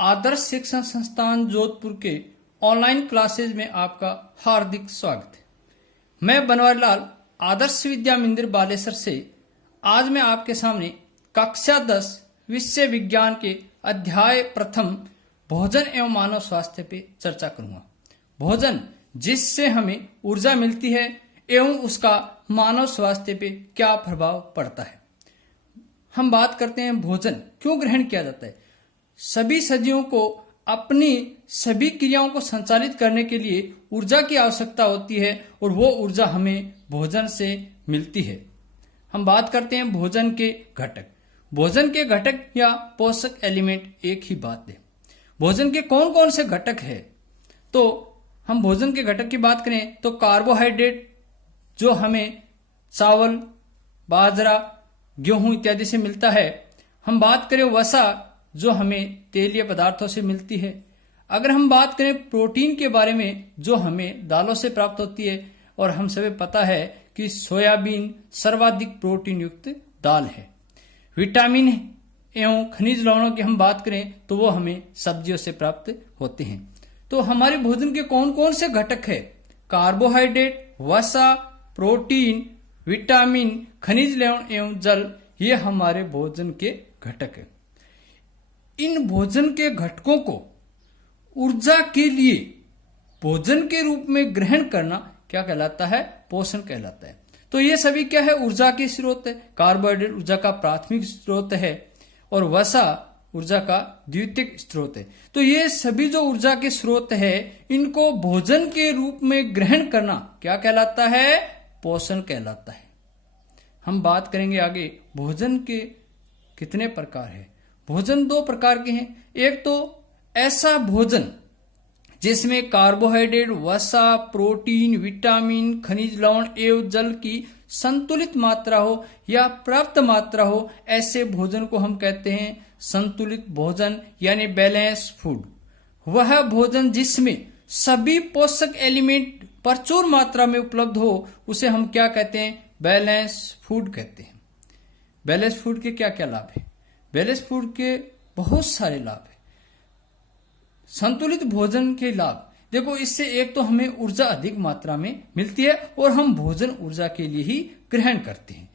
आदर्श शिक्षण संस्थान जोधपुर के ऑनलाइन क्लासेज में आपका हार्दिक स्वागत है। मैं बनवारीलाल आदर्श विद्या मंदिर बालेसर से आज मैं आपके सामने कक्षा 10 विषय विज्ञान के अध्याय प्रथम भोजन एवं मानव स्वास्थ्य पे चर्चा करूंगा। भोजन जिससे हमें ऊर्जा मिलती है एवं उसका मानव स्वास्थ्य पे क्या प्रभाव पड़ता है। हम बात करते हैं भोजन क्यों ग्रहण किया जाता है। सभी सजीवों को अपनी सभी क्रियाओं को संचालित करने के लिए ऊर्जा की आवश्यकता होती है और वो ऊर्जा हमें भोजन से मिलती है। हम बात करते हैं भोजन के घटक। भोजन के घटक या पोषक एलिमेंट एक ही बात है। भोजन के कौन कौन से घटक है, तो हम भोजन के घटक की बात करें तो कार्बोहाइड्रेट जो हमें चावल, बाजरा, गेहूं इत्यादि से मिलता है। हम बात करें वसा जो हमें तेलीय पदार्थों से मिलती है। अगर हम बात करें प्रोटीन के बारे में जो हमें दालों से प्राप्त होती है, और हम सभी पता है कि सोयाबीन सर्वाधिक प्रोटीन युक्त दाल है। विटामिन एवं खनिज लवणों की हम बात करें तो वो हमें सब्जियों से प्राप्त होते हैं। तो हमारे भोजन के कौन कौन से घटक है? कार्बोहाइड्रेट, वसा, प्रोटीन, विटामिन, खनिज लवण एवं जल, ये हमारे भोजन के घटक है। इन भोजन के घटकों को ऊर्जा के लिए भोजन के रूप में ग्रहण करना क्या कहलाता है? पोषण कहलाता है। तो ये सभी क्या है? ऊर्जा के स्रोत है। कार्बोहाइड्रेट ऊर्जा का प्राथमिक स्रोत है और वसा ऊर्जा का द्वितीयक स्रोत है। तो ये सभी जो ऊर्जा के स्रोत है, इनको भोजन के रूप में ग्रहण करना क्या कहलाता है? पोषण कहलाता है। हम बात करेंगे आगे भोजन के कितने प्रकार है। भोजन दो प्रकार के हैं। एक तो ऐसा भोजन जिसमें कार्बोहाइड्रेट, वसा, प्रोटीन, विटामिन, खनिज लवण एवं जल की संतुलित मात्रा हो या पर्याप्त मात्रा हो, ऐसे भोजन को हम कहते हैं संतुलित भोजन यानी बैलेंस फूड। वह भोजन जिसमें सभी पोषक एलिमेंट प्रचुर मात्रा में उपलब्ध हो, उसे हम क्या कहते हैं? बैलेंस फूड कहते हैं। बैलेंस फूड के क्या क्या लाभ है? बैलेंस फूड के बहुत सारे लाभ है। संतुलित भोजन के लाभ देखो, इससे एक तो हमें ऊर्जा अधिक मात्रा में मिलती है और हम भोजन ऊर्जा के लिए ही ग्रहण करते हैं।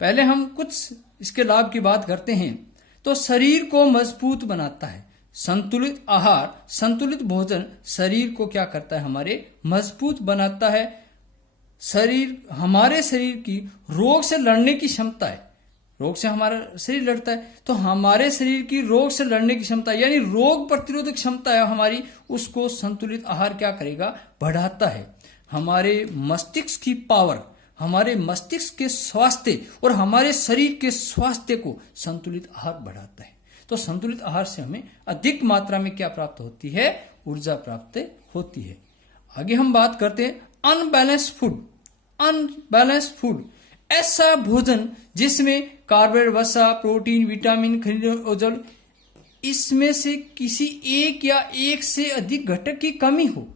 पहले हम कुछ इसके लाभ की बात करते हैं। तो शरीर को मजबूत बनाता है। संतुलित आहार, संतुलित भोजन शरीर को क्या करता है? हमारे मजबूत बनाता है। हमारे शरीर की रोग से लड़ने की क्षमता है। रोग से हमारा शरीर लड़ता है, तो हमारे शरीर की रोग से लड़ने की क्षमता यानी रोग प्रतिरोधक क्षमता है हमारी, उसको संतुलित आहार क्या करेगा? बढ़ाता है। हमारे मस्तिष्क की पावर, हमारे मस्तिष्क के स्वास्थ्य और हमारे शरीर के स्वास्थ्य को संतुलित आहार बढ़ाता है। तो संतुलित आहार से हमें अधिक मात्रा में क्या प्राप्त होती है? ऊर्जा प्राप्त होती है। आगे हम बात करते हैं अनबैलेंस फूड। अनबैलेंस फूड ऐसा भोजन जिसमें कार्बोहाइड्रेट, वसा, प्रोटीन, विटामिन, खनिज और जल, इसमें से किसी एक या एक से अधिक घटक की कमी हो।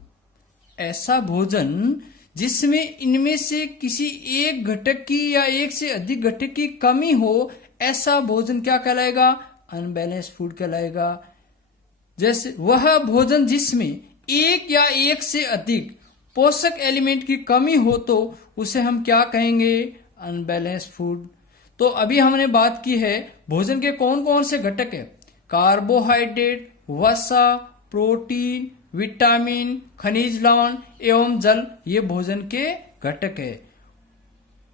ऐसा भोजन जिसमें इनमें से किसी एक घटक की या एक से अधिक घटक की कमी हो, ऐसा भोजन क्या कहलाएगा? अनबैलेंस फूड कहलाएगा। जैसे वह भोजन जिसमें एक या एक से अधिक पोषक एलिमेंट की कमी हो, तो उसे हम क्या कहेंगे? Unbalance food. तो अभी हमने बात की है भोजन के कौन कौन से घटक है। कार्बोहाइड्रेट, वसा, प्रोटीन, विटामिन, खनिज लवण एवं जल, ये भोजन के घटक है।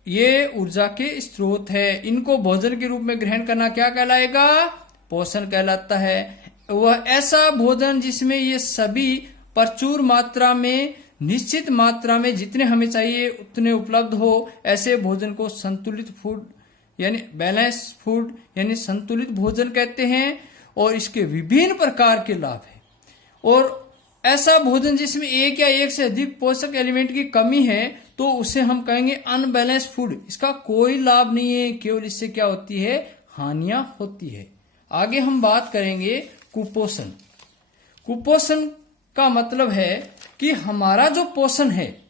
ये ऊर्जा के स्रोत है। इनको भोजन के रूप में ग्रहण करना क्या कहलाएगा? पोषण कहलाता है। वह ऐसा भोजन जिसमें ये सभी प्रचुर मात्रा में, निश्चित मात्रा में जितने हमें चाहिए उतने उपलब्ध हो, ऐसे भोजन को संतुलित फूड यानी बैलेंस फूड यानी संतुलित भोजन कहते हैं। और इसके विभिन्न प्रकार के लाभ है। और ऐसा भोजन जिसमें एक या एक से अधिक पोषक एलिमेंट की कमी है, तो उसे हम कहेंगे अनबैलेंस फूड। इसका कोई लाभ नहीं है, केवल इससे क्या होती है? हानियां होती है। आगे हम बात करेंगे कुपोषण। कुपोषण का मतलब है कि हमारा जो पोषण है,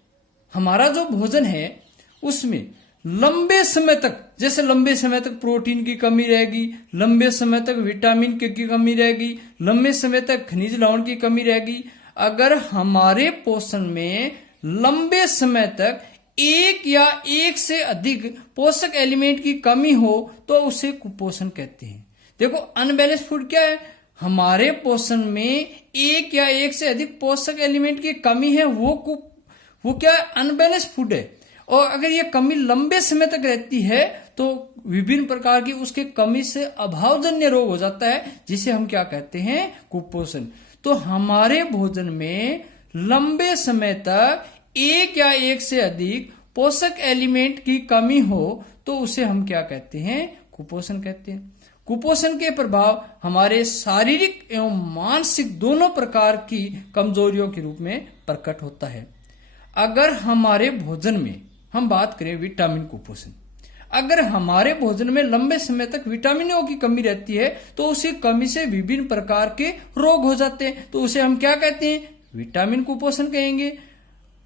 हमारा जो भोजन है, उसमें लंबे समय तक, जैसे लंबे समय तक प्रोटीन की कमी रहेगी, लंबे समय तक विटामिन की कमी रहेगी, लंबे समय तक खनिज लवण की कमी रहेगी। अगर हमारे पोषण में लंबे समय तक एक या एक से अधिक पोषक एलिमेंट की कमी हो तो उसे कुपोषण कहते हैं। देखो, अनबैलेंस फूड क्या है? हमारे पोषण में एक या एक से अधिक पोषक एलिमेंट की कमी है, वो क्या है? अनबैलेंस फूड है। और अगर ये कमी लंबे समय तक रहती है तो विभिन्न प्रकार की उसके कमी से अभावजन्य रोग हो जाता है, जिसे हम क्या कहते हैं? कुपोषण। तो हमारे भोजन में लंबे समय तक एक या एक से अधिक पोषक एलिमेंट की कमी हो तो उसे हम क्या कहते हैं? कुपोषण कहते हैं। कुपोषण के प्रभाव हमारे शारीरिक एवं मानसिक दोनों प्रकार की कमजोरियों के रूप में प्रकट होता है। अगर हमारे भोजन में हम बात करें विटामिन कुपोषण, अगर हमारे भोजन में लंबे समय तक विटामिनों की कमी रहती है तो उसी कमी से विभिन्न प्रकार के रोग हो जाते हैं, तो उसे हम क्या कहते हैं? विटामिन कुपोषण कहेंगे।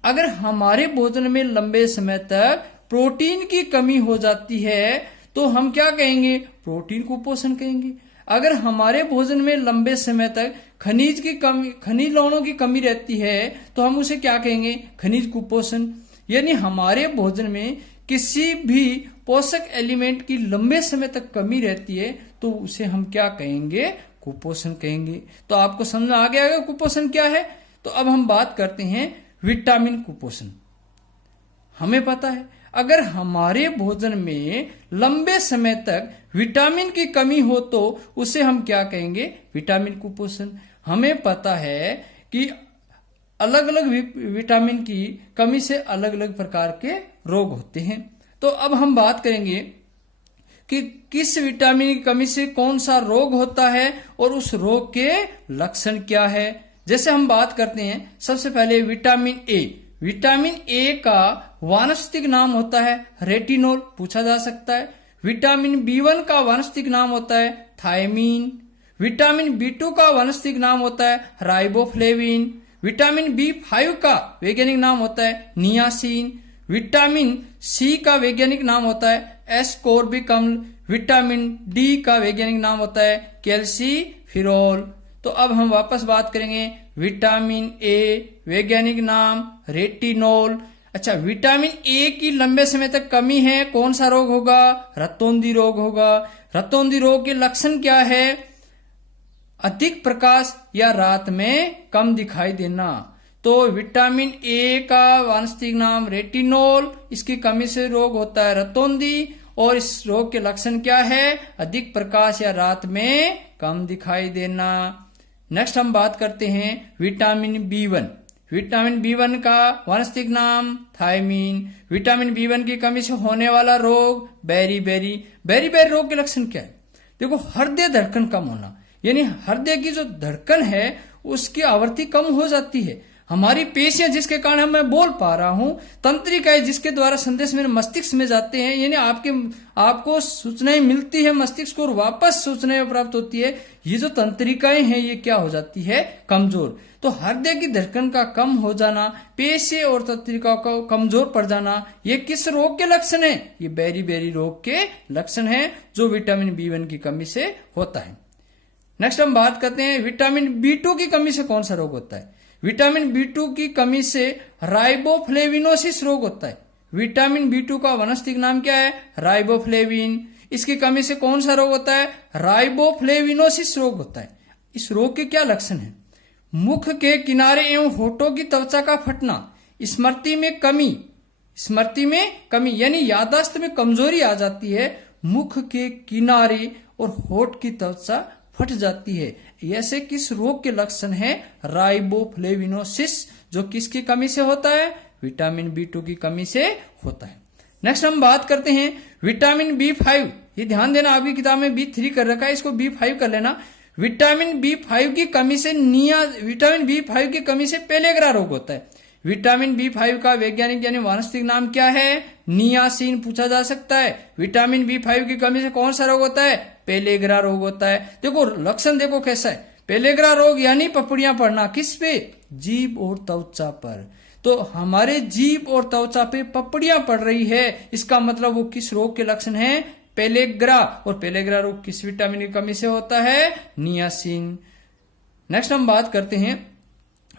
अगर हमारे भोजन में लंबे समय तक प्रोटीन की कमी हो जाती है तो हम क्या कहेंगे? प्रोटीन कुपोषण कहेंगे। अगर हमारे भोजन में लंबे समय तक खनिज लवणों की कमी रहती है तो हम उसे क्या कहेंगे? खनिज कुपोषण। यानी हमारे भोजन में किसी भी पोषक एलिमेंट की लंबे समय तक कमी रहती है तो उसे हम क्या कहेंगे? कुपोषण कहेंगे। तो आपको समझ आ गया है कुपोषण क्या है? तो अब हम बात करते हैं विटामिन कुपोषण। हमें पता है अगर हमारे भोजन में लंबे समय तक विटामिन की कमी हो तो उसे हम क्या कहेंगे? विटामिन कुपोषण। हमें पता है कि अलग अलग विटामिन की कमी से अलग अलग प्रकार के रोग होते हैं। तो अब हम बात करेंगे कि किस विटामिन की कमी से कौन सा रोग होता है और उस रोग के लक्षण क्या है। जैसे हम बात करते हैं सबसे पहले विटामिन ए। विटामिन ए का वानस्पतिक नाम होता है रेटिनोल, पूछा जा सकता है। विटामिन B1 का वानस्पतिक नाम होता है थायमीन। विटामिन B2 का वानस्पतिक नाम होता है राइबोफ्लेविन। विटामिन B5 का वैज्ञानिक नाम होता है नियासिन। विटामिन सी का वैज्ञानिक नाम होता है एस्कोर्बिक अम्ल। विटामिन डी का वैज्ञानिक नाम होता है कैल्सीफिरोल। तो अब हम वापस बात करेंगे विटामिन ए, वैज्ञानिक नाम रेटिनोल। अच्छा, विटामिन ए की लंबे समय तक कमी है, कौन सा रोग होगा? रतौंधी रोग होगा। रतौंधी रोग के लक्षण क्या है? अधिक प्रकाश या रात में कम दिखाई देना। तो विटामिन ए का वानस्पतिक नाम रेटिनोल, इसकी कमी से रोग होता है रतौंधी। और इस रोग के लक्षण क्या है? अधिक प्रकाश या रात में कम दिखाई देना। नेक्स्ट हम बात करते हैं विटामिन B1। विटामिन B1 का वानस्पतिक नाम थायमीन। विटामिन B1 की कमी से होने वाला रोग बेरी-बेरी। बेरी-बेरी रोग के लक्षण क्या है? देखो, हृदय धड़कन कम होना, यानी हृदय की जो धड़कन है उसकी आवृत्ति कम हो जाती है। हमारी पेशियां जिसके कारण मैं बोल पा रहा हूं, तंत्रिकाएं जिसके द्वारा संदेश मेरे मस्तिष्क में जाते हैं, यानी आपको सूचनाएं मिलती है मस्तिष्क को और वापस सूचनाएं प्राप्त होती है। ये जो तंत्रिकाएं हैं ये क्या हो जाती है? कमजोर। तो हृदय की धड़कन का कम हो जाना, पेशी और तंत्रिकाओं का कमजोर पड़ जाना, ये किस रोग के लक्षण है? ये बेरी-बेरी रोग के लक्षण है जो विटामिन B1 की कमी से होता है। नेक्स्ट हम बात करते हैं विटामिन B2 की कमी से कौन सा रोग होता है। विटामिन B2 की कमी से राइबोफ्लेविनोसिस रोग होता है। विटामिन B2 का वानस्पतिक नाम क्या है? राइबोफ्लेविन। इसकी कमी से कौन सा रोग होता है? राइबोफ्लेविनोसिस रोग होता है। इस रोग के क्या लक्षण हैं? मुख के किनारे एवं होठों की त्वचा का फटना, स्मृति में कमी यानी याददाश्त में कमजोरी आ जाती है। मुख के किनारे और होठ की त्वचा फट जाती है। ऐसे किस रोग के लक्षण है? राइबोफ्लेविनोसिस, जो किसकी कमी से होता है? विटामिन B2 की कमी से होता है। नेक्स्ट हम बात करते हैं विटामिन B5। ये ध्यान देना, आपकी किताब में B3 कर रखा है, इसको B5 कर लेना। विटामिन B5 की कमी से पेलेग्रा रोग होता है। विटामिन B5 का वैज्ञानिक यानी वानस्पतिक नाम क्या है? नियासिन, पूछा जा सकता है। विटामिन B5 की कमी से कौन सा रोग होता है? पेलेग्रा रोग होता है। देखो लक्षण देखो कैसा है। पेलेग्रा रोग यानी पपड़ियां पड़ना, किस पे? जीभ और त्वचा पर। तो हमारे जीभ और त्वचा पे पपड़ियां पड़ रही है, इसका मतलब वो किस रोग के लक्षण है? पेलेग्रा। और पेलेग्रा रोग किस विटामिन की कमी से होता है? नियासिन। नेक्स्ट हम बात करते हैं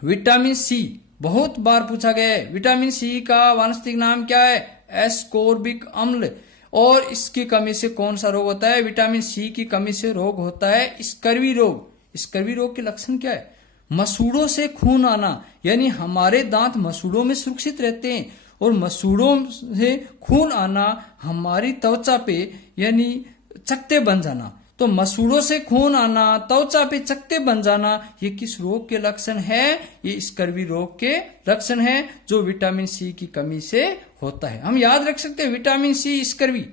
विटामिन सी। बहुत बार पूछा गया है, विटामिन सी का वानस्पतिक नाम क्या है? एस्कोर्बिक अम्ल। और इसकी कमी से कौन सा रोग होता है? विटामिन सी की कमी से रोग होता है स्कर्वी रोग। स्कर्वी रोग के लक्षण क्या है? मसूड़ों से खून आना, यानी हमारे दांत मसूड़ों में सुरक्षित रहते हैं और मसूड़ों से खून आना हमारी त्वचा पे यानी चकत्ते बन जाना। तो मसूड़ों से खून आना, त्वचा पे चकत्ते बन जाना, ये किस रोग के लक्षण है? ये स्कर्वी रोग के लक्षण है जो विटामिन सी की कमी से होता है। हम याद रख सकते हैं विटामिन सी स्कर्वी।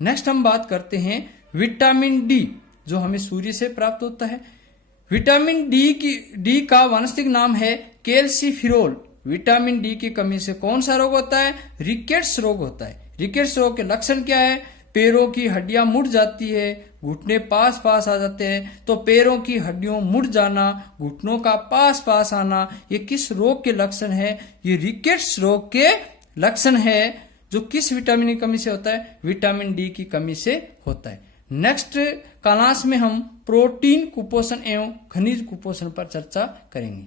नेक्स्ट हम बात करते हैं विटामिन डी, जो हमें सूर्य से प्राप्त होता है। विटामिन डी का वानस्पतिक नाम है कैल्सिफिरोल। विटामिन डी की कमी से कौन सा रोग होता है? रिकेट्स रोग होता है। रिकेट्स रोग के लक्षण क्या है? पैरों की हड्डियां मुड़ जाती है, घुटने पास पास आ जाते हैं। तो पैरों की हड्डियों मुड़ जाना, घुटनों का पास पास आना, ये किस रोग के लक्षण है? ये रिकेट्स रोग के लक्षण है जो किस विटामिन की कमी से होता है? विटामिन डी की कमी से होता है। नेक्स्ट क्लास में हम प्रोटीन कुपोषण एवं खनिज कुपोषण पर चर्चा करेंगे।